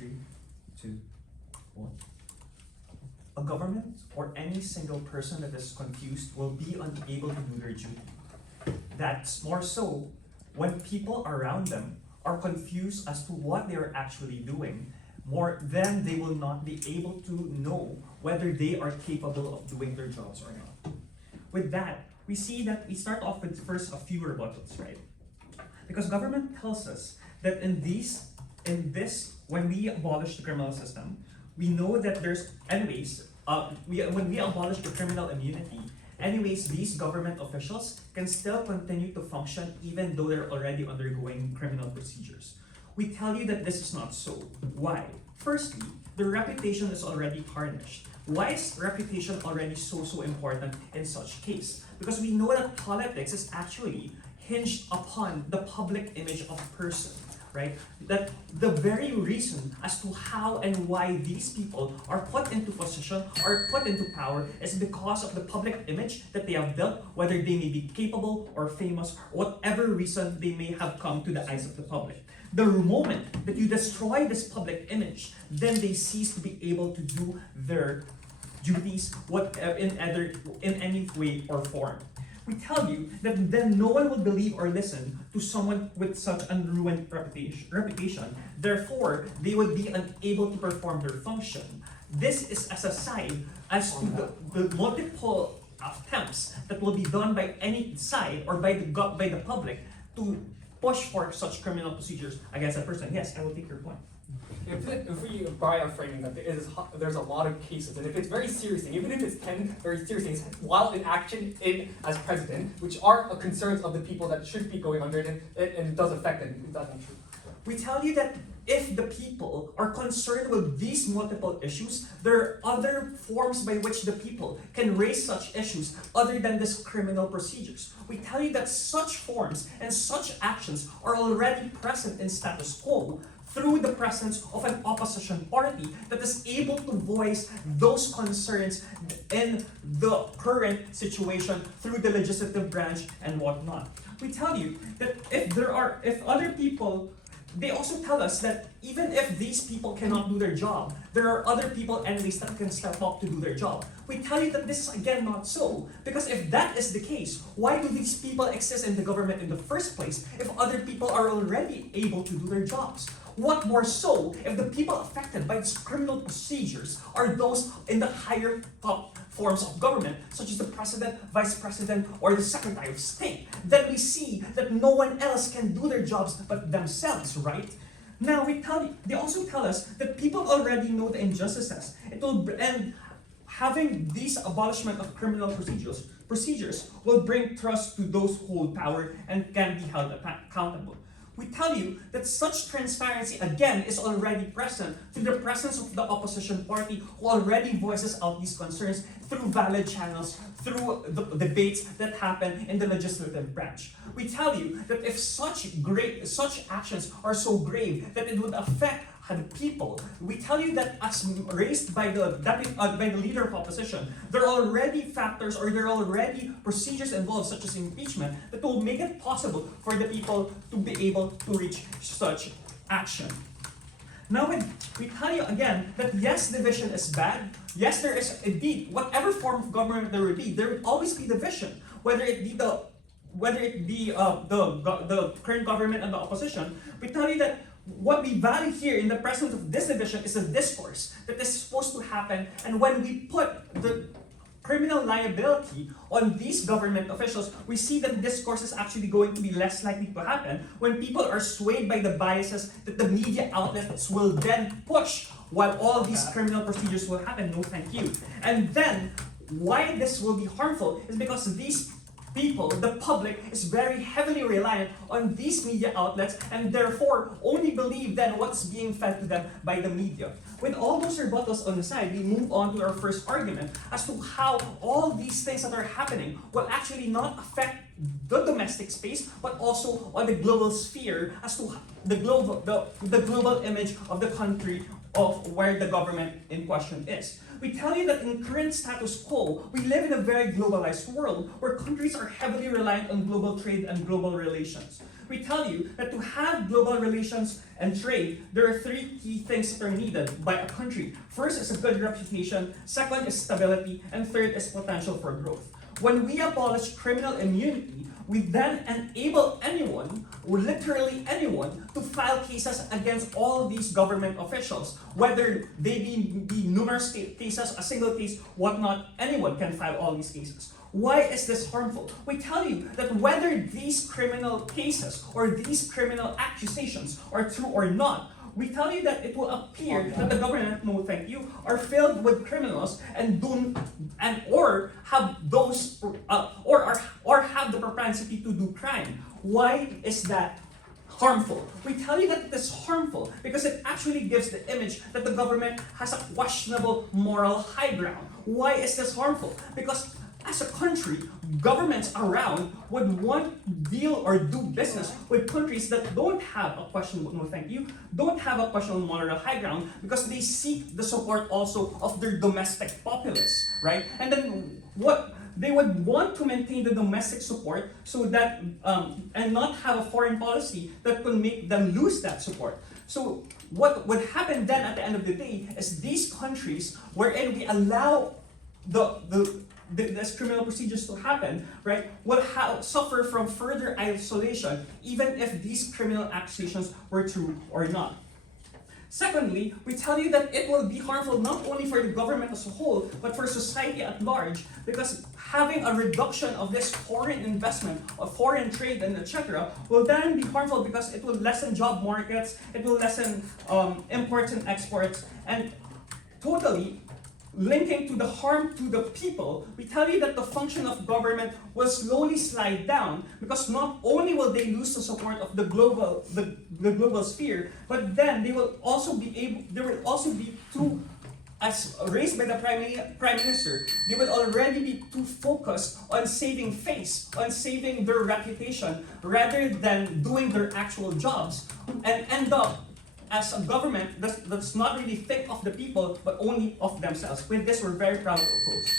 3, 2, 1. A government or any single person that is confused will be unable to do their duty. That's more so when people around them are confused as to what they are actually doing. More then they will not be able to know whether they are capable of doing their jobs or not. With that, we see that we start off with first a few rebuttals, right? Because government tells us that when we abolish the criminal system, we know that there's when we abolish the criminal immunity, these government officials can still continue to function even though they're already undergoing criminal procedures. We tell you that this is not so. Why? Firstly, their reputation is already tarnished. Why is reputation already so important in such case? Because we know that politics is actually hinged upon the public image of a person, right? That the very reason as to how and why these people are put into position or put into power is because of the public image that they have built, whether they may be capable or famous, or whatever reason they may have come to the eyes of the public. The moment that you destroy this public image, then they cease to be able to do their duties in any way or form. We tell you that then no one will believe or listen to someone with such unruined reputation. Therefore, they would be unable to perform their function. This is as a sign as to the multiple attempts that will be done by any side or by the public to push for such criminal procedures against a person. Yes, I will take your point. If we buy our framing that there's a lot of cases, and if it's very serious thing, even if it's 10 very serious things, while in action as president, which are concerns of the people that should be going under it, and it does affect them, that's not true. We tell you that if the people are concerned with these multiple issues, there are other forms by which the people can raise such issues other than this criminal procedures. We tell you that such forms and such actions are already present in status quo through the presence of an opposition party that is able to voice those concerns in the current situation through the legislative branch and whatnot. We tell you that if other people, they also tell us that even if these people cannot do their job, there are other people anyways that can step up to do their job. We tell you that this is again not so, because if that is the case, why do these people exist in the government in the first place if other people are already able to do their jobs? What more so if the people affected by these criminal procedures are those in the higher top forms of government, such as the president, vice president, or the secretary of state? Then we see that no one else can do their jobs but themselves, right? Now they also tell us that people already know the injustices. And having these abolishment of criminal procedures will bring trust to those who hold power and can be held accountable. We tell you that such transparency again is already present through the presence of the opposition party who already voices out these concerns through valid channels, through the debates that happen in the legislative branch. We tell you that if such actions are so grave that it would affect the people, we tell you that as raised by the leader of opposition, there are already factors or there are already procedures involved, such as impeachment, that will make it possible for the people to be able to reach such action. Now we tell you again that yes, division is bad. Yes, there is indeed, whatever form of government there would always be division, whether it be the current government and the opposition. We tell you that what we value here in the presence of this division is a discourse that is supposed to happen, and when we put the criminal liability on these government officials, we see that discourse is actually going to be less likely to happen when people are swayed by the biases that the media outlets will then push while all these criminal procedures will happen. No, thank you. And then, why this will be harmful is because these people, the public, is very heavily reliant on these media outlets and therefore only believe then what's being fed to them by the media. With all those rebuttals on the side, we move on to our first argument as to how all these things that are happening will actually not affect the domestic space but also on the global sphere as to the global image of the country of where the government in question is. We tell you that in current status quo, we live in a very globalized world where countries are heavily reliant on global trade and global relations. We tell you that to have global relations and trade, there are three key things that are needed by a country. First is a good reputation, second is stability, and third is potential for growth. When we abolish criminal immunity, we then enable anyone, or literally anyone, to file cases against all of these government officials. Whether they be numerous cases, a single case, whatnot, anyone can file all these cases. Why is this harmful? We tell you that whether these criminal cases or these criminal accusations are true or not, we tell you that it will appear that the government, no thank you, are filled with criminals and or have those or have the propensity to do crime. Why is that harmful? We tell you that it is harmful because it actually gives the image that the government has a questionable moral high ground. Why is this harmful? Because as a country, governments around would want to deal or do business with countries that don't have a questionable, no thank you, don't have a questionable moral high ground because they seek the support also of their domestic populace, right? And then what they would want to maintain the domestic support so that and not have a foreign policy that will make them lose that support. So what would happen then at the end of the day is these countries wherein we allow these criminal procedures to happen, right, will suffer from further isolation, even if these criminal accusations were true or not. Secondly, we tell you that it will be harmful not only for the government as a whole, but for society at large, because having a reduction of this foreign investment, of foreign trade, and etc., will then be harmful because it will lessen job markets, it will lessen imports and exports, and totally linking to the harm to the people, we tell you that the function of government will slowly slide down because not only will they lose the support of the global sphere, but then they will also be too, as raised by the Prime Minister, they will already be too focused on saving face, on saving their reputation, rather than doing their actual jobs, and end up as a government that's not really think of the people, but only of themselves. With this, we're very proud to oppose.